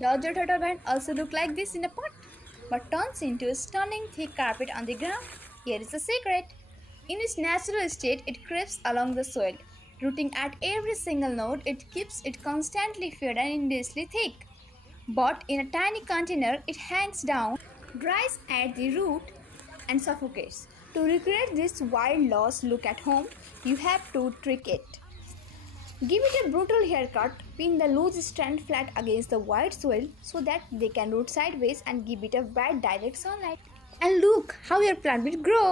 Does your turtle vine also look like this in a pot, but turns into a stunning thick carpet on the ground? Here is the secret. In its natural state, it creeps along the soil, rooting at every single node. It keeps it constantly fed and endlessly thick. But in a tiny container, it hangs down, dries at the root, and suffocates. To recreate this wild lost look at home, you have to trick it. Give it a brutal haircut, pin the loose strand flat against the white soil so that they can root sideways and give it a bright direct sunlight. And look how your plant will grow.